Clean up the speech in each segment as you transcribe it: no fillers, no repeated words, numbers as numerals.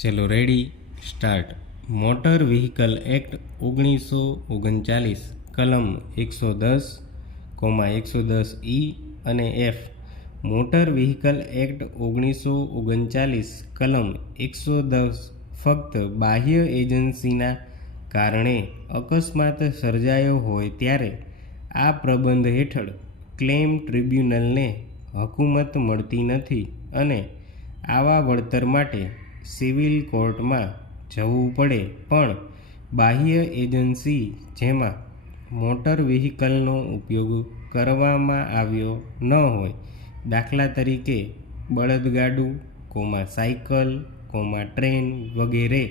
ચલો ready start. Motor vehicle act 1939 કલમ 110,110 અને એફ. મોટર વ્હીકલ એક્ટ 1939 કલમ 110 ફક્ત બાહ્ય એજન્સીના કારણે અકસ્માત સર્જાયો હોય ત્યારે આ પ્રબંધ હેઠળ ક્લેમ ટ્રિબ્યુનલને હકુમત મળતી નથી અને આવા વળતર માટે સિવિલ કોર્ટમાં જવું પડે. પણ બાહ્ય એજન્સી જેમાં મોટર વ્હીકલનો ઉપયોગ કરવામાં આવ્યો ન હોય, દાખલા તરીકે બળદગાડું, સાયકલ, ટ્રેન વગેરે,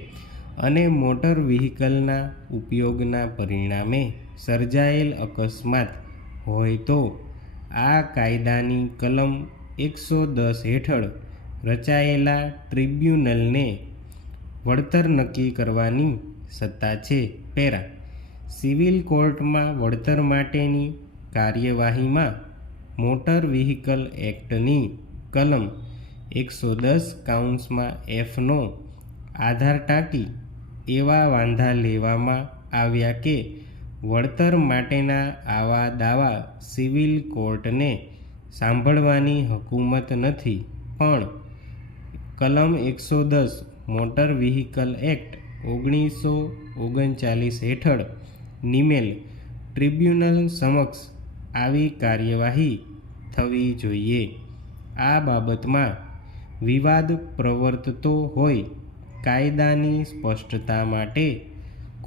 અને મોટર વ્હીકલના ઉપયોગના પરિણામે સર્જાયેલ અકસ્માત હોય તો આ કાયદાની કલમ 110 હેઠળ રચાયેલા ટ્રિબ્યુનલને વળતર નક્કી કરવાની સત્તા છે. પેરા. સિવિલ કોર્ટમાં વળતર માટેની કાર્યવાહીમાં મોટર વ્હીકલ એક્ટની કલમ 110 એફનો આધાર ટાંકી એવા વાંધા લેવામાં આવ્યા કે વળતર માટેના આવા દાવા સિવિલ કોર્ટને સાંભળવાની હકુમત નથી. પણ કલમ 110 મોટર વ્હીકલ એક્ટ 1939 હેઠળ નિમેલ ટ્રિબ્યુનલ સમક્ષ આવી કાર્યવાહી થવી જોઈએ. આ બાબતમાં વિવાદ પ્રવર્તતો હોય કાયદાની સ્પષ્ટતા માટે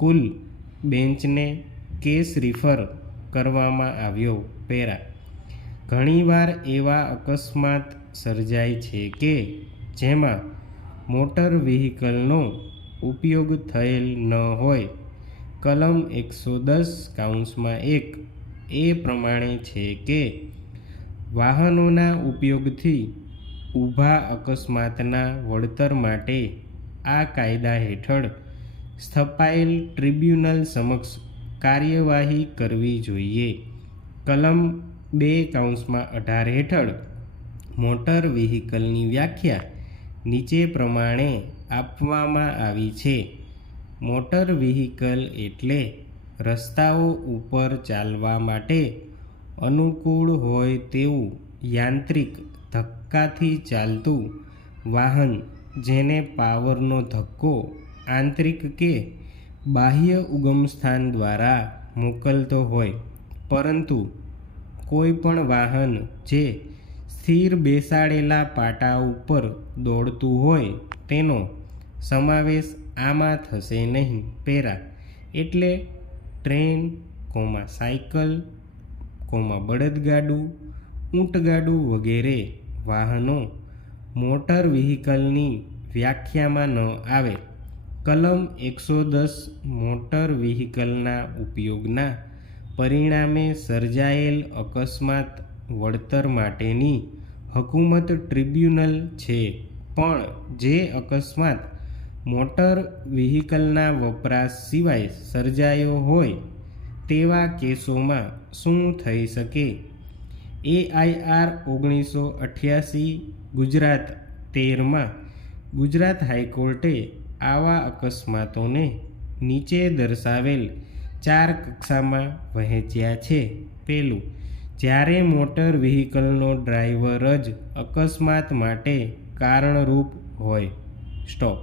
કુલ બેન્ચને કેસ રિફર કરવામાં આવ્યો. પેરા. ઘણીવાર એવા અકસ્માત સર્જાય છે કે જેમાં મોટર વ્હીકલનો ઉપયોગ થયેલ ન હોય. કલમ 110(1) એ પ્રમાણે છે કે વાહનોના ઉપયોગથી ઊભા અકસ્માતના વળતર માટે આ કાયદા હેઠળ સ્થપાયેલ ટ્રિબ્યુનલ સમક્ષ કાર્યવાહી કરવી જોઈએ. કલમ 2(18) હેઠળ મોટર વ્હીકલની વ્યાખ્યા નીચે પ્રમાણે આપવામાં આવી છે. મોટર વ્હીકલ એટલે રસ્તાઓ ઉપર ચાલવા માટે અનુકૂળ હોય તેવું યાંત્રિક ધક્કાથી ચાલતું વાહન જેને પાવરનો ધક્કો આંતરિક કે બાહ્ય ઉગમસ્થાન દ્વારા મોકલતો હોય. પરંતુ કોઈ પણ વાહન જે સ્થિર બેસાડેલા પાટા ઉપર દોડતું હોય તેનો સમાવેશ આમાં થશે નહીં. પેરા. એટલે ટ્રેન, સાયકલ, બળદગાડું, ઊંટગાડું વગેરે વાહનો મોટર વ્હીકલની વ્યાખ્યામાં ન આવે. કલમ 110 મોટર વ્હીકલના ઉપયોગના પરિણામે સર્જાયેલ અકસ્માત વળતર માટેની હકુમત ટ્રિબ્યુનલ છે. પણ જે અકસ્માત મોટર વ્હીકલના વપરાશ સિવાય સર્જાયો હોય તેવા કેસોમાં શું થઈ શકે? AIR 1988 ગુજરાત 13 ગુજરાત હાઈકોર્ટે આવા અકસ્માતોને નીચે દર્શાવેલ 4 કક્ષામાં વહેંચ્યા છે. પહેલું, જ્યારે મોટર વ્હીકલનો ડ્રાઈવર જ અકસ્માત માટે કારણરૂપ હોય. સ્ટોપ.